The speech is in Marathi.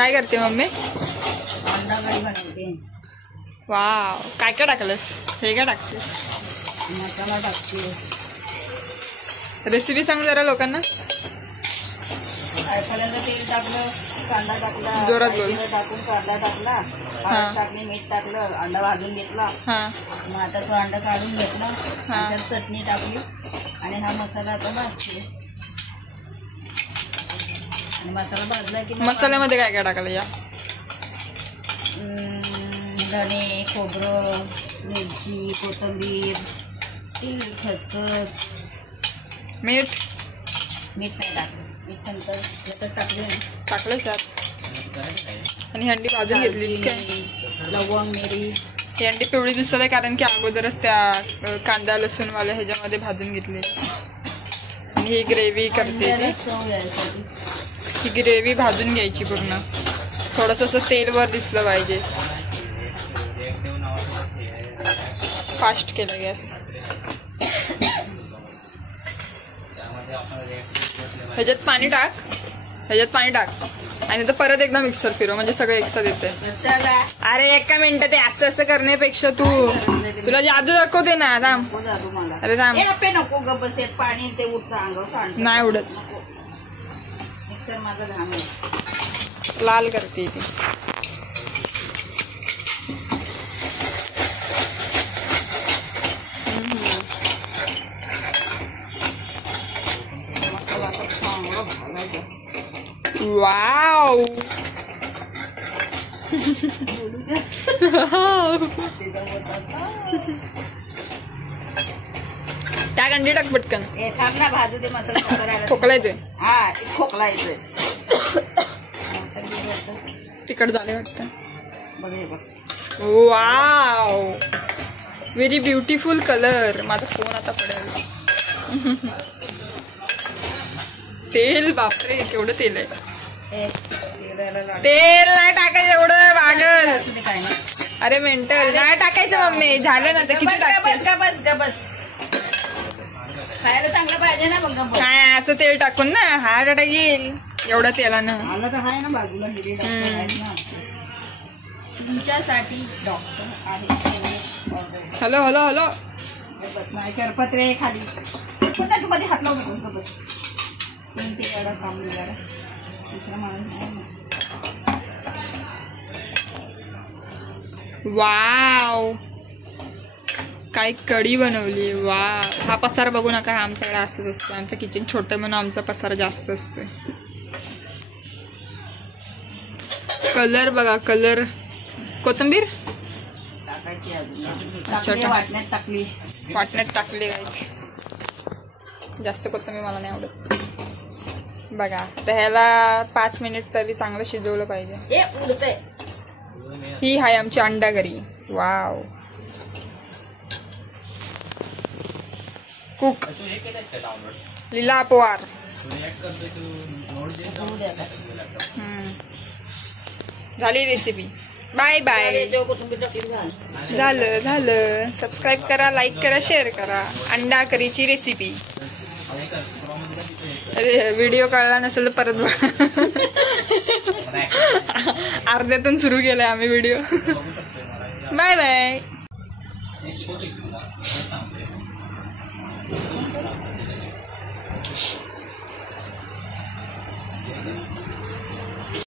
काय करते मम्मी? अंडा करी बनवते. वाव, काय काय टाकलंस? हे काय टाकतेस? मसाला टाकते. रेसिपी सांग जरा लोकांना. पहिल्यांदा तेल टाकलं, कांदा टाकला, जोरात बोल. टाकून कांदा टाकला, हळद टाकली, मीठ टाकलं, अंडा भाजून घेतला. मग आता तो अंडा काढून घेतला, नंतर चटणी टाकली आणि हा मसाला आता भाजते. आणि मसाला भाजला की मसाल्यामध्ये काय काय टाकलं? या धणे, खोबरं, मिरची, कोथिंबीर, तीळ, खसखस, मीठ नाही टाकलं. मीठ नंतर टाकलं त्यात. आणि ही अंडी भाजून घेतली काय? लवंग, मिरी. ही अंडी पिवळी दिसत आहे कारण की अगोदरच त्या कांदा लसूण वाले ह्याच्यामध्ये भाजून घेतले. आणि ही ग्रेव्ही करते. ही ग्रेव्ही भाजून घ्यायची पूर्ण. थोडंसं असं तेल वर दिसलं पाहिजे. फास्ट केलं गॅस. ह्याच्यात पाणी टाक. आणि तर परत एकदा मिक्सर फिरव म्हणजे सगळं एकसाथ येते. अरे एका मिनिटात ते असं असं करण्यापेक्षा तुला जादू दाखवते ना. राम, अरे राम नको ग बस. पाणी ते उठतं अंगावर. नाही उडत. मिक्सर माझा घाम लाल करते ती. वाव. त्या अंडी टाक पटकन. ना भाजू दे मसाला. खोकला येते. हा खोकला येतोय. तिखट झाले वाटतं. Wow, very beautiful colour. माझा फोन आता पडेल. तेल, बापरे केवढं तेल आहे. तेल नाही टाकायचं एवढं वागल. अरे मेंटल नाही टाकायचं मम्मी. झालं ना तर किती टाकते. बस खायला चांगलं पाहिजे ना. बघ काय असं तेल टाकून ना हार्ट अटॅक येईल एवढं तेलानं. आलं तर आहे ना बाजूला. तुमच्यासाठी डॉक्टर आहे. Hello hello hello. बस नाही करपत्रे खाली. पुन्हा तू मध्ये हात लावू नको. बस काम दुसरा माणूस. वाव, काय कढी बनवली. वाव. हा पसारा बघू नका. हा आमच्याकडे असंच असतो. आमचं किचन छोटं म्हणून आमचा पसारा जास्त असतोय. कलर बघा. कलर. कोथिंबीर टाकायची. अच्छा, वाटण्यात टाकली गायची. जास्त कोथिंबीर मला नाही आवडत. बघा तर ह्याला 5 मिनिट तरी चांगलं शिजवलं पाहिजे. ही आहे आमची अंडा curry. Wow. Cook Leela Pawar. झाली रेसिपी. Bye bye. झालं. सबस्क्राईब करा, लाईक करा, शेअर करा. अंडा करीची रेसिपी. अरे व्हिडिओ कळला नसेल तर परत बघा. अर्ध्यातून सुरू केलाय आम्ही व्हिडिओ. Bye bye.